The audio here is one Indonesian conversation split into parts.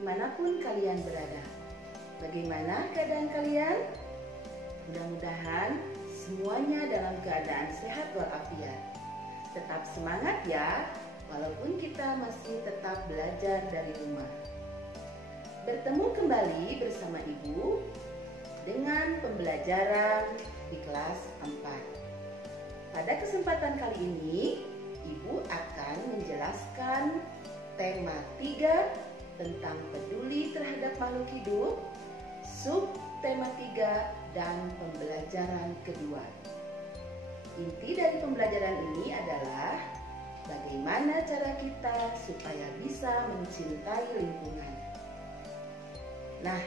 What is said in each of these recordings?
dimanapun kalian berada. Bagaimana keadaan kalian? Mudah-mudahan semuanya dalam keadaan sehat walafiat. Tetap semangat ya, walaupun kita masih tetap belajar dari rumah. Bertemu kembali bersama Ibu dengan pembelajaran di kelas 4. Pada kesempatan kali ini, Ibu akan menjelaskan tema 3 tentang peduli terhadap makhluk hidup, sub tema 3 dan pembelajaran kedua. Inti dari pembelajaran ini adalah bagaimana cara kita supaya bisa mencintai lingkungan. Nah,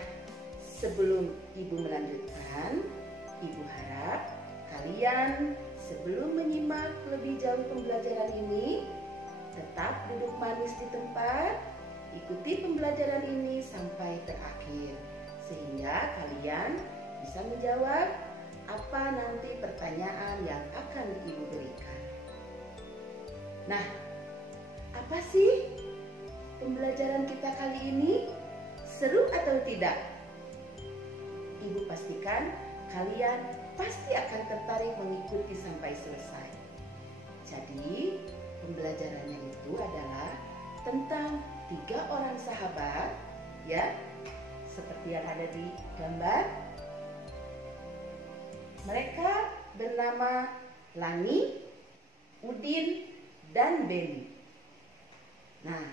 sebelum Ibu melanjutkan, Ibu harap kalian sebelum menyimak lebih jauh pembelajaran ini, tetap duduk manis di tempat, ikuti pembelajaran ini sampai terakhir, sehingga kalian bisa menjawab apa nanti pertanyaan yang akan Ibu berikan. Nah, apa sih pembelajaran kita kali ini? Seru atau tidak? Ibu pastikan kalian pasti akan tertarik mengikuti sampai selesai. Jadi, pembelajarannya itu adalah tentang 3 orang sahabat, ya, seperti yang ada di gambar. Mereka bernama Lani, Udin, dan Beni. Nah,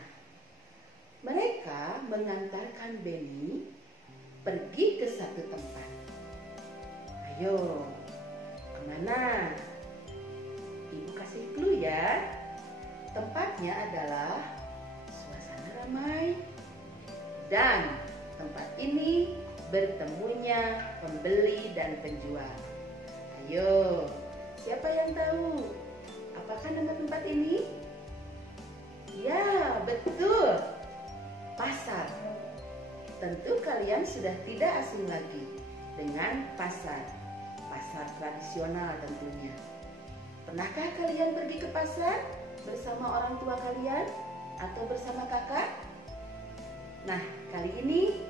mereka mengantarkan Beni pergi ke satu tempat. Ayo, kemana? Ibu kasih clue ya. Tempatnya adalah suasana ramai dan tempat ini bertemunya pembeli dan penjual. Ayo, siapa yang tahu? Apakah nama tempat ini? Ya, betul. Pasar. Tentu kalian sudah tidak asing lagi dengan pasar. Pasar tradisional tentunya. Pernahkah kalian pergi ke pasar bersama orang tua kalian atau bersama kakak? Nah, kali ini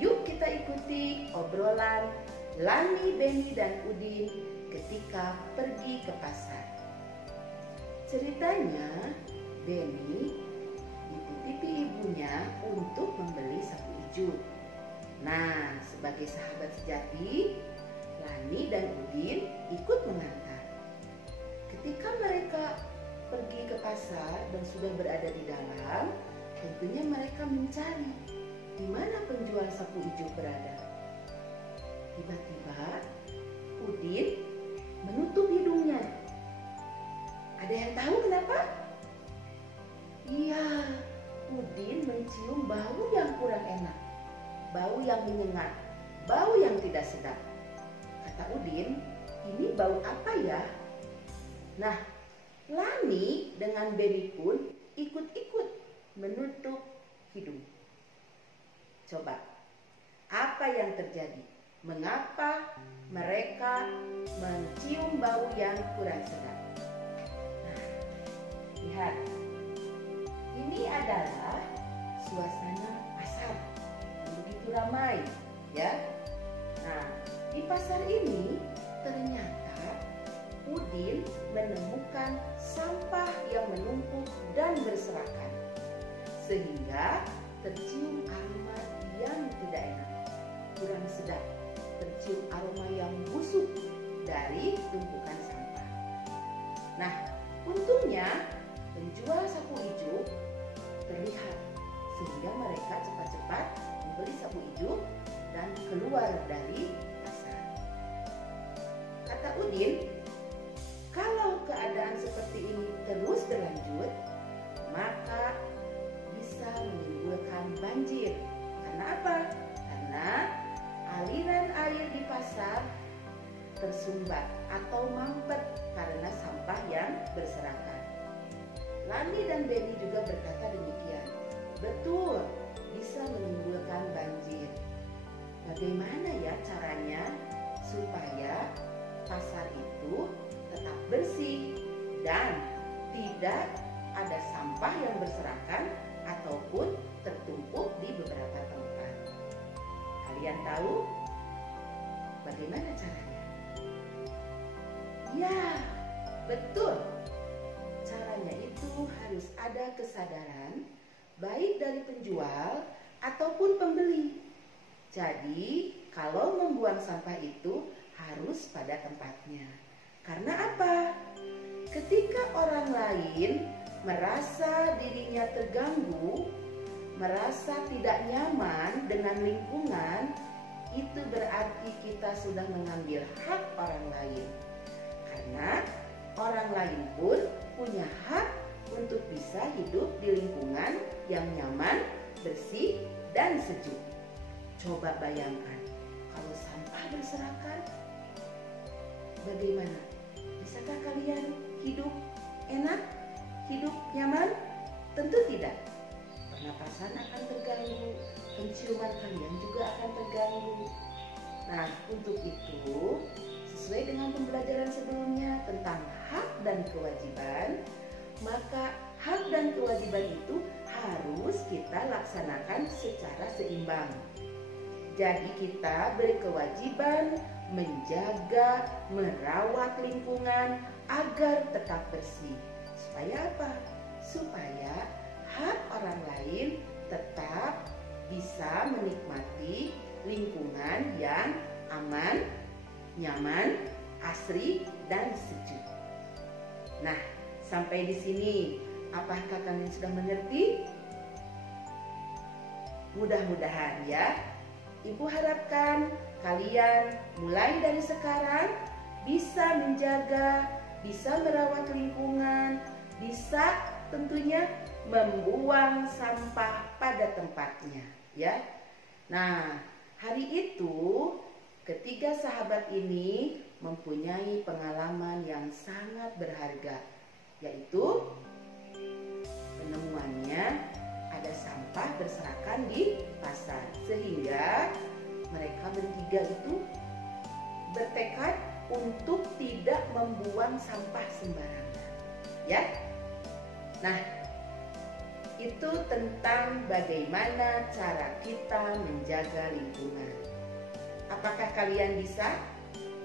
yuk kita ikuti obrolan Lani, Beni, dan Udin ketika pergi ke pasar. Ceritanya, Beni mengikuti ibunya untuk membeli sapu ijuk. Nah, sebagai sahabat sejati, Lani dan Udin ikut mengantar. Ketika mereka pergi ke pasar dan sudah berada di dalam, tentunya mereka mencari di mana penjual sapu ijuk berada. Tiba-tiba Udin menutup hidungnya. Ada yang tahu kenapa? Iya, Udin mencium bau yang kurang enak, bau yang menyengat, bau yang tidak sedap. Kata Udin, ini bau apa ya? Nah, Lani dengan Beni pun ikut-ikut menutup hidung. Coba, apa yang terjadi? Mengapa mereka mencium bau yang kurang sedap? Nah, lihat. Ini adalah suasana pasar yang begitu ramai, ya. Nah, di pasar ini ternyata Udin menemukan sampah yang menumpuk dan berserakan, sehingga tercium aroma yang tidak enak, kurang sedap, tercium aroma yang busuk dari tumpukan sampah. Nah, untungnya penjual sapu ijuk terlihat, sehingga mereka cepat-cepat membeli sapu ijuk dan keluar dari pasar. Kata Udin, kalau keadaan seperti ini terus berlanjut, maka bisa menimbulkan banjir. Karena apa? Karena aliran air di pasar tersumbat atau mampet karena sampah yang berserakan. Lani dan Beni juga berkata demikian. Betul, bisa menimbulkan banjir. Bagaimana ya caranya supaya pasar itu tetap bersih dan tidak ada sampah yang berserakan ataupun tertumpuk di beberapa tempat. Kalian tahu bagaimana caranya? Ya, betul. Caranya itu harus ada kesadaran baik dari penjual ataupun pembeli. Jadi, kalau membuang sampah itu harus pada tempatnya. Karena apa? Ketika orang lain merasa dirinya terganggu, merasa tidak nyaman dengan lingkungan, itu berarti kita sudah mengambil hak orang lain. Karena orang lain pun punya hak untuk bisa hidup di lingkungan yang nyaman, bersih, dan sejuk. Coba bayangkan, kalau sampah berserakan, bagaimana? Bisakah kalian hidup enak, hidup nyaman? Tentu tidak. Pernapasan akan terganggu, penciuman kalian juga akan terganggu. Nah, untuk itu, sesuai dengan pembelajaran sebelumnya tentang hak dan kewajiban, maka hak dan kewajiban itu harus kita laksanakan secara seimbang. Jadi kita berkewajiban menjaga, merawat lingkungan agar tetap bersih. Supaya apa? Supaya hak orang lain tetap bisa menikmati lingkungan yang aman, nyaman, asri, dan sejuk. Nah, sampai di sini, apakah kalian sudah mengerti? Mudah-mudahan ya. Ibu harapkan kalian mulai dari sekarang bisa menjaga, bisa merawat lingkungan, bisa tentunya membuang sampah pada tempatnya, ya. Nah, hari itu ketiga sahabat ini mempunyai pengalaman yang sangat berharga, yaitu penemuannya ada sampah berserakan di pasar, sehingga mereka bertiga itu bertekad untuk tidak membuang sampah sembarangan, ya. Nah, itu tentang bagaimana cara kita menjaga lingkungan. Apakah kalian bisa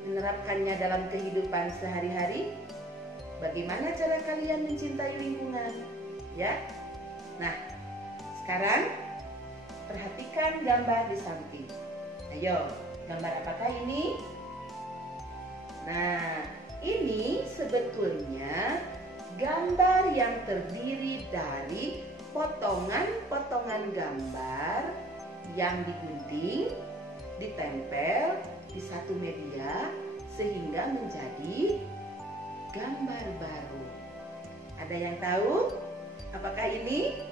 menerapkannya dalam kehidupan sehari-hari? Bagaimana cara kalian mencintai lingkungan? Ya. Nah, sekarang perhatikan gambar di samping. Ayo, gambar apakah ini? Nah, ini sebetulnya gambar yang terdiri dari potongan-potongan gambar yang digunting, ditempel di satu media sehingga menjadi gambar baru. Ada yang tahu apakah ini?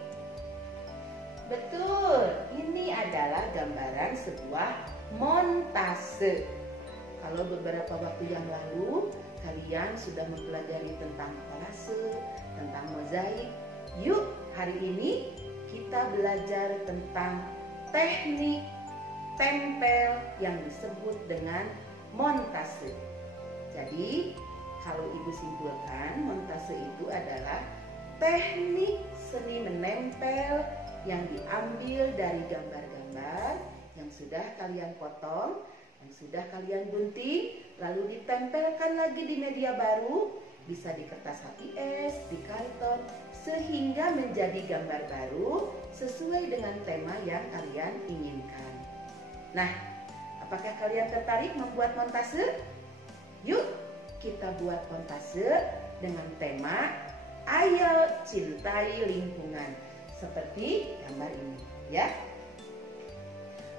Betul, ini adalah gambaran sebuah montase. Kalau beberapa waktu yang lalu kalian sudah mempelajari tentang kolase, tentang mozaik, yuk hari ini kita belajar tentang teknik tempel yang disebut dengan montase. Jadi kalau ibu simpulkan, montase itu adalah teknik seni menempel yang diambil dari gambar-gambar yang sudah kalian potong, yang sudah kalian gunting, lalu ditempelkan lagi di media baru, bisa di kertas HPS, di karton, sehingga menjadi gambar baru sesuai dengan tema yang kalian inginkan. Nah, apakah kalian tertarik membuat montase? Yuk, kita buat montase dengan tema Ayo Cintai Lingkungan, seperti gambar ini, ya.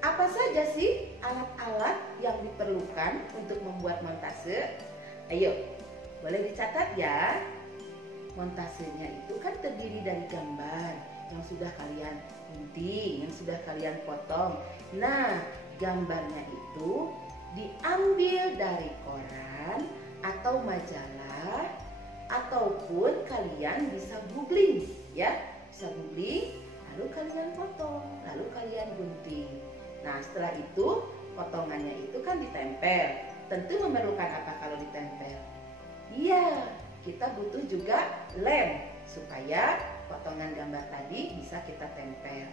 Apa saja sih alat-alat yang diperlukan untuk membuat montase? Ayo, boleh dicatat ya. Montasenya itu kan terdiri dari gambar yang sudah kalian gunting, yang sudah kalian potong. Nah, gambarnya itu diambil dari koran atau majalah, ataupun kalian bisa googling, ya. Bisa googling, lalu kalian potong, lalu kalian gunting. Nah, setelah itu potongannya itu kan ditempel. Tentu memerlukan apa kalau ditempel? Iya, kita butuh juga lem supaya potongan gambar tadi bisa kita tempel.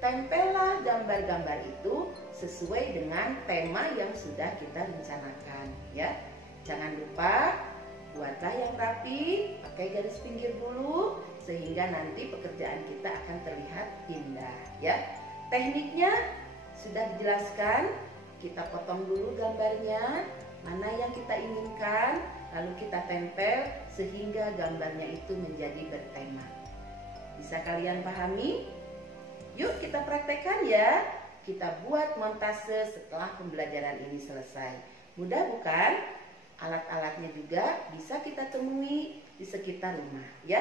tempellah gambar-gambar itu sesuai dengan tema yang sudah kita rencanakan ya. Jangan lupa buatlah yang rapi, pakai garis pinggir dulu sehingga nanti pekerjaan kita akan terlihat indah ya. Tekniknya sudah dijelaskan, kita potong dulu gambarnya, mana yang kita inginkan, lalu kita tempel sehingga gambarnya itu menjadi bertema. Bisa kalian pahami? Yuk kita praktekkan ya. Kita buat montase setelah pembelajaran ini selesai. Mudah bukan? Alat-alatnya juga bisa kita temui di sekitar rumah ya.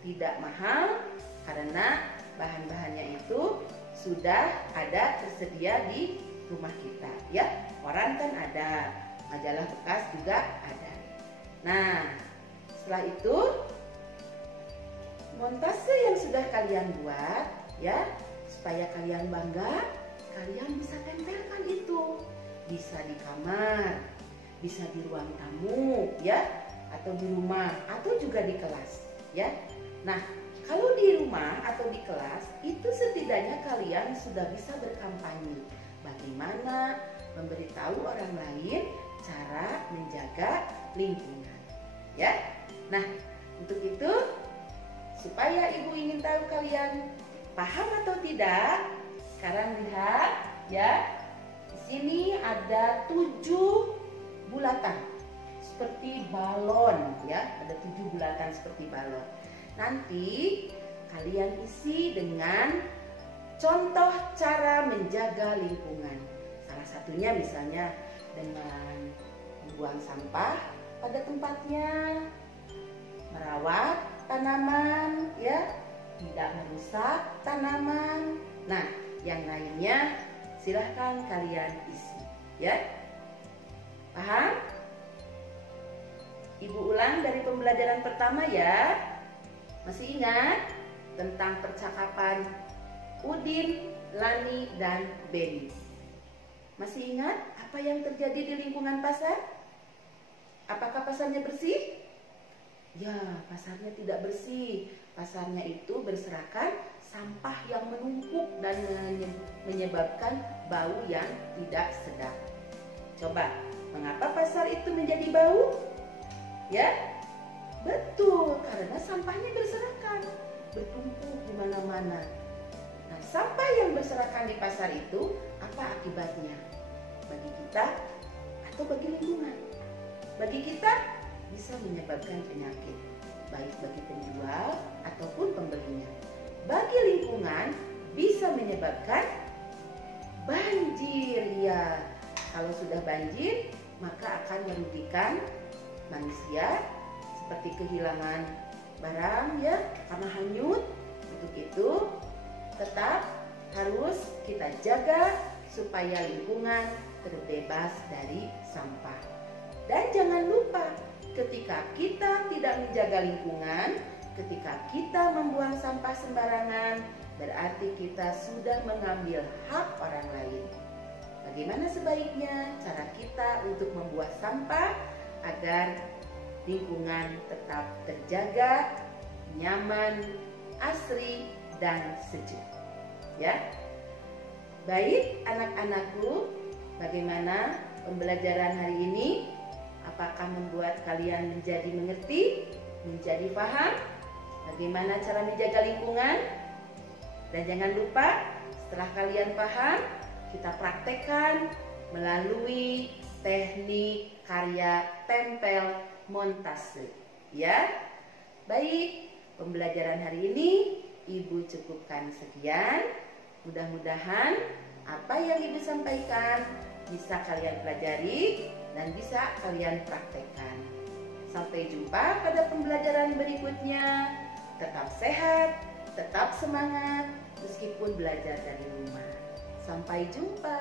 Tidak mahal karena bahan-bahannya itu sudah ada tersedia di rumah kita ya. Koran kan ada, majalah bekas juga ada. Nah, setelah itu montase yang sudah kalian buat ya, supaya kalian bangga, kalian bisa tempelkan itu. Bisa di kamar, bisa di ruang tamu ya, atau di rumah, atau juga di kelas ya. Nah, kalau di rumah atau di kelas itu setidaknya kalian sudah bisa berkampanye bagaimana memberitahu orang lain cara menjaga lingkungan ya. Nah, untuk itu supaya ibu ingin tahu kalian paham atau tidak, sekarang lihat ya. Di sini ada 7 bulatan seperti balon ya, ada 7 bulatan seperti balon. Nanti kalian isi dengan contoh cara menjaga lingkungan. Salah satunya misalnya dengan membuang sampah pada tempatnya, merawat tanaman ya, tidak merusak tanaman. Nah, yang lainnya silahkan kalian isi ya. Paham? Ibu ulang dari pembelajaran pertama ya. Masih ingat tentang percakapan Udin, Lani, dan Beni? Masih ingat apa yang terjadi di lingkungan pasar? Apakah pasarnya bersih? Ya, pasarnya tidak bersih. Pasarnya itu berserakan sampah yang menumpuk dan menyebabkan bau yang tidak sedap. Coba, mengapa pasar itu menjadi bau? Ya, betul, karena sampahnya berserakan, bertumpuk di mana-mana. Nah, sampah yang berserakan di pasar itu apa akibatnya? Bagi kita atau bagi lingkungan? Bagi kita bisa menyebabkan penyakit, baik bagi penjual ataupun pembelinya. Bagi lingkungan bisa menyebabkan banjir ya. Kalau sudah banjir, maka akan merugikan manusia seperti kehilangan barang ya karena hanyut. Untuk itu tetap harus kita jaga supaya lingkungan terbebas dari sampah. Dan jangan lupa, ketika kita tidak menjaga lingkungan, ketika kita membuang sampah sembarangan, berarti kita sudah mengambil hak orang lain. Bagaimana sebaiknya cara kita untuk membuang sampah agar lingkungan tetap terjaga, nyaman, asri, dan sejuk ya. Baik anak-anakku, bagaimana pembelajaran hari ini? Apakah membuat kalian menjadi mengerti, menjadi paham bagaimana cara menjaga lingkungan? Dan jangan lupa, setelah kalian paham, kita praktekkan melalui teknik karya tempel montase ya. Baik, pembelajaran hari ini Ibu cukupkan sekian. Mudah-mudahan apa yang Ibu sampaikan bisa kalian pelajari dan bisa kalian praktekkan. Sampai jumpa pada pembelajaran berikutnya. Tetap sehat, tetap semangat meskipun belajar dari rumah. Sampai jumpa.